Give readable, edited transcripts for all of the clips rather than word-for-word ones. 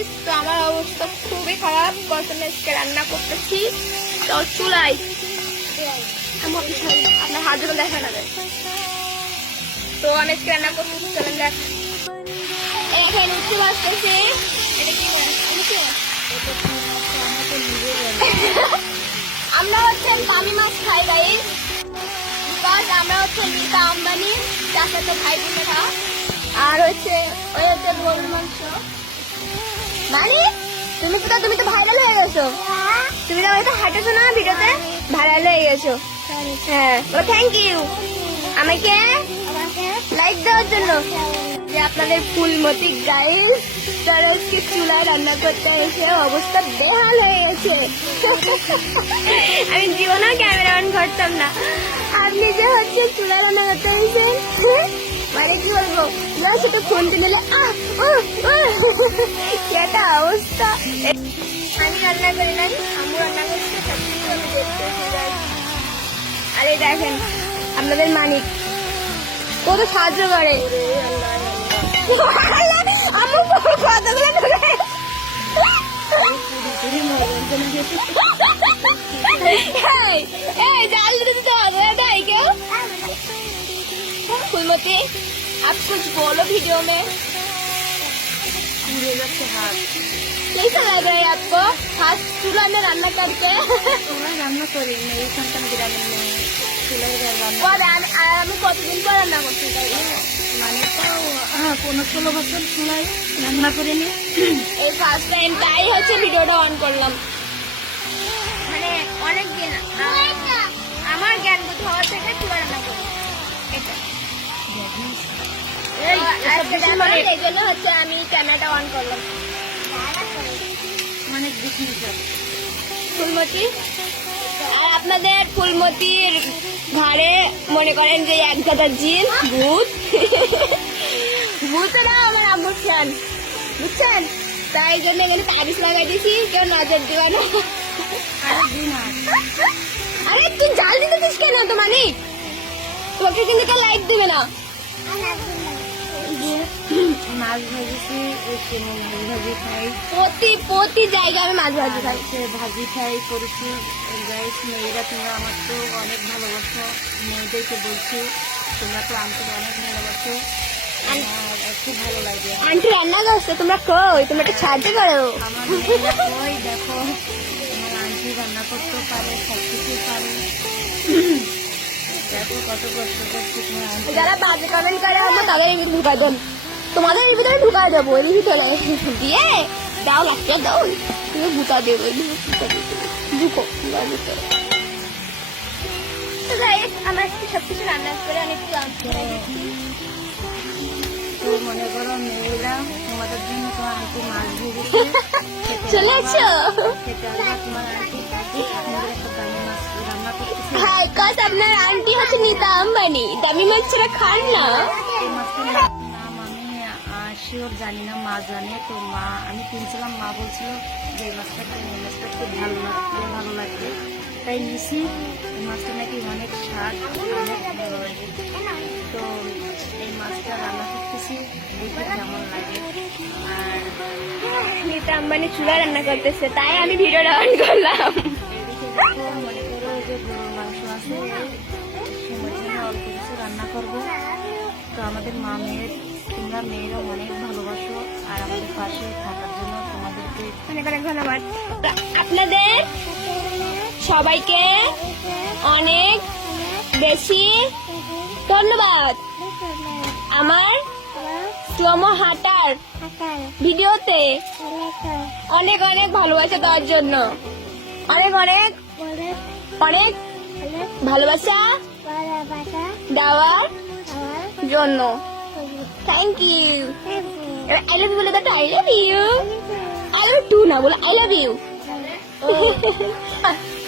Guys, তো আমার অবস্থা খুবই খারাপ। প্রথমে আজকে রান্না করতেছি তো চুলাই। আপনার হাত ধরে দেখা নেবে। তো আমি আজকে রান্না করতেছি, চলেন দেখ। এখানে উঠতে বাঁচতেছি। এটা কি আমরা হচ্ছে দামি মাছ খাই গাইস, বিকজ আমরা হচ্ছে নীতা আম্বানি চাচাতো ভাই বোনেরা। আর হচ্ছে ওই হচ্ছে গরুর মাংস। মানে তুমি তো ভাইরাল হয়ে গেছো। তুমি তো হয়তো হাঁটেছো না ভিডিওতে, ভাইরাল হয়ে গেছো। হ্যাঁ, থ্যাংক ইউ আমাকে লাইক দেওয়ার জন্য। যে আপনাদের ফুলমতি গাইস, তারা আজকে চুলায় রান্না করতে এসে অবস্থা বেহাল হয়ে গেছে। আমি জীবনেও ক্যামেরা অন করতাম না। আপনি যে হচ্ছে চুলায় রান্না করতে এসেছেন, মানে কি বলবো, শুধু ফোনটি নিলে একটা অবস্থা। আমি রান্না করি না, আম্মু রান্না করছে, সবকিছু আমি দেখতে যাই। আর এই দেখেন আপনাদের মানিক কত সাহায্য করে। আম্মু কতগুলো फूलमती, आप कुछ बोलो वीडियो में। कैसा लग रहा है आपको हाथ चूल्हा में रान्ना करके? রান্না করি এইখানকার গ্রামের মেয়ে চুলায় আমি কতদিন পর রান্না করতে চাই, মানে তাও 15-16 বছর চুলায় রান্না করে নি। এই ফার্স্ট টাইম, তাই হচ্ছে ভিডিওটা অন করলাম। মানে অনেক দিন আমার জ্ঞান বুদ্ধি হওয়ার থেকে চুলা রান্না করি। এই জন্য হচ্ছে আমি ক্যামেরাটা অন করলাম। মানে ফুলমতি, আর আপনাদের ফুলমতির ঘরে মনে করেন যে এক গাদা জিন ভূত। ভূতরা আমার আম্মুর ফ্যান, বুঝছেন? তাই জন্য এখানে তাবিজ লাগাই দিয়েছি, কেউ নজর দিবা না। আরে তুই জাল দিতেছিস কেন? তো মানে তোমাকে কিন্তু কেউ লাইক দিবে না। মাছ ভাজি ভাজি খাই, প্রতি জায়গায় আমি মাছ ভাজি খাই, ভাজি খাই করেছি। গাইস মেয়েরা তোমরা আমার তো অনেক ভালোবাসো, মেয়েদেরকে বলছি তোমরা তো আমাকে অনেক ভালোবাসো, খুব ভালো লাগে। আন্টি রান্না করছে, তোমরা কই? তোমরা একটু সাহায্য করো। আমার মেয়েরা কই দেখো, আমার আন্টি রান্না করতে পারে, সবকিছু পারে। দেখো কত কষ্ট করছে। যারা বাজে কমেন্ট করে আমরা তাদের এই ভিতরে ঢুকাই দেন, তোমাদের এই ভিতরে ঢুকাই দেবো। এই ভিতরে দিয়ে দাও, লাগতে দাও, তুমি ভুতা দেবো, ঢুকো ভিতরে। আমরা সবকিছু রান্না করে অনেক মনে করো মেয়েরা তোমাদের জন্য তোমার আন্টি মাছ ভেজেছে, চলে আসো। তোমার আন্টি একটা দামি মাছ রান্না করতেছে। হ্যাঁ, কাজ আপনার আন্টি হচ্ছে নীতা আম্বানি, দামি মাছ ছাড়া খান না। এই মাছটার নাম আমি শিওর জানি না, মা জানে। তো মা আমি কিনছিলাম, মা বলছিল যে এই মাছটা খুব ভালো লাগবে, তাই নিছি। এই মাছটা নাকি অনেক স্বাদ, অনেক ভালো লাগে। তো এই মাছটা রান্না করতেছি, দেখি কেমন লাগে। আর নীতা আম্বানি চুলা রান্না করতেছে, তাই আমি ভিডিওটা অন করলাম। এদিকে দেখো, মনে করো যে গরুর মাংস আছে, সময় জন্য অল্প কিছু রান্না করবো। তো আমাদের মা মেয়ের, তোমরা মেয়েরা অনেক ভালোবাসো, আর আমাদের পাশে থাকার জন্য তোমাদেরকে অনেক অনেক ধন্যবাদ। আপনাদের সবাইকে অনেক বেশি ধন্যবাদ আমার চমো হাঁটার ভিডিওতে অনেক অনেক ভালোবাসা দেওয়ার জন্য, অনেক অনেক অনেক ভালোবাসা দেওয়ার জন্য। Thank you. I love you বলে দাও। I love you. I love too না, বলে আই লাভ ইউ।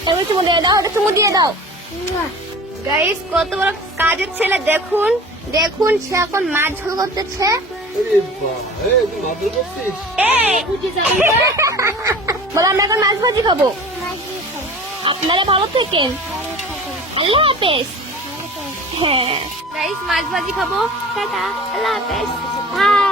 এবার চুমু দিয়ে দাও, চুমু দিয়ে দাও। গাইস, কত বড় কাজের ছেলে দেখুন, দেখুন সে এখন মাছ ঝোল করতেছে। বলে আমরা এখন মাছ ভাজি খাবো। আপনারা ভালো থাকেন, আল্লাহ হাফেজ। হ্যাঁ গাইস, মাছ ভাজি খাবো, টাটা, আল্লাহ হাফেজ, বাই।